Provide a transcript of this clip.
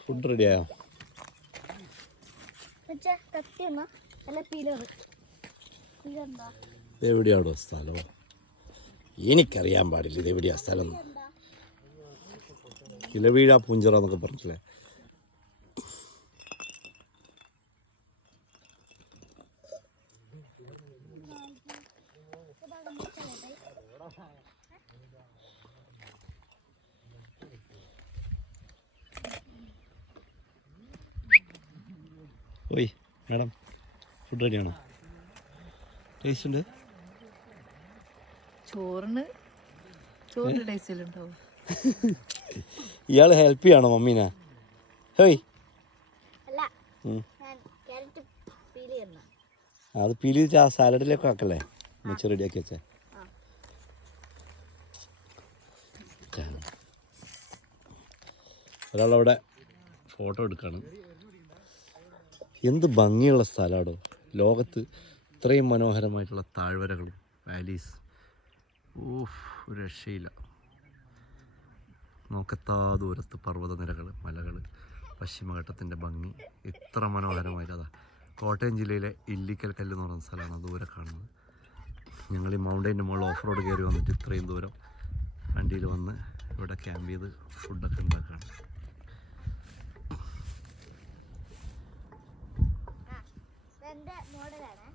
Food റെഡിയായോ എവിടെയാണോ സ്ഥലം? എനിക്കറിയാൻ പാടില്ല ഇത് എവിടെയാ സ്ഥലം. കിലവീഴ പൂഞ്ചിറ എന്നൊക്കെ പറഞ്ഞില്ലേ ഓയ് മാഡം ഫുഡ് റെഡിയാണോ ടേസ്റ്റ് ഉണ്ട്. ചോറിന് ചോറിന് ടേസ്റ്റ് ഇയാൾ ഹെൽപ്പ് ചെയ്യണോ മമ്മീനെ? ഹേയ്. അല്ല പീലി ഞാൻ കാരറ്റ് പീൽ ചെയ്യുന്ന. അത് പീലിച്ച് ആ സാലഡിലേക്ക് ആക്കല്ലേ? മിച്ച റെഡിയാക്കി വെച്ചേ. ഒരാളവിടെ ഫോട്ടോ എടുക്കാണ്. എന്ത് ഭംഗിയുള്ള സ്ഥലമാണോ ലോകത്ത് ഇത്രയും മനോഹരമായിട്ടുള്ള താഴ്വരകളും വാലീസ്. ഓഫ് ഒരു രക്ഷയില്ല. നോക്കത്താ ദൂരത്ത് പർവതനിരകൾ മലകൾ പശ്ചിമഘട്ടത്തിന്റെ ഭംഗി. ഇത്ര മനോഹരമായിട്ടതാ കോട്ടയം ജില്ലയിലെ ഇല്ലിക്കൽ കല്ല് എന്ന് പറയുന്ന സ്ഥലമാണ് ദൂരെ കാണുന്നത്. ഞങ്ങൾ ഈ മൗണ്ടൈന്റെ മുകളിൽ ഓഫ് റോഡ് കയറി വന്നിട്ട് ഇത്രയും ദൂരം വണ്ടിയിൽ വന്ന് ഇവിടെ ക്യാമ്പ് ചെയ്ത് ഫുഡൊക്കെ ഉണ്ടാക്കുകയാണ്. എന്റെ മോഡലാണ്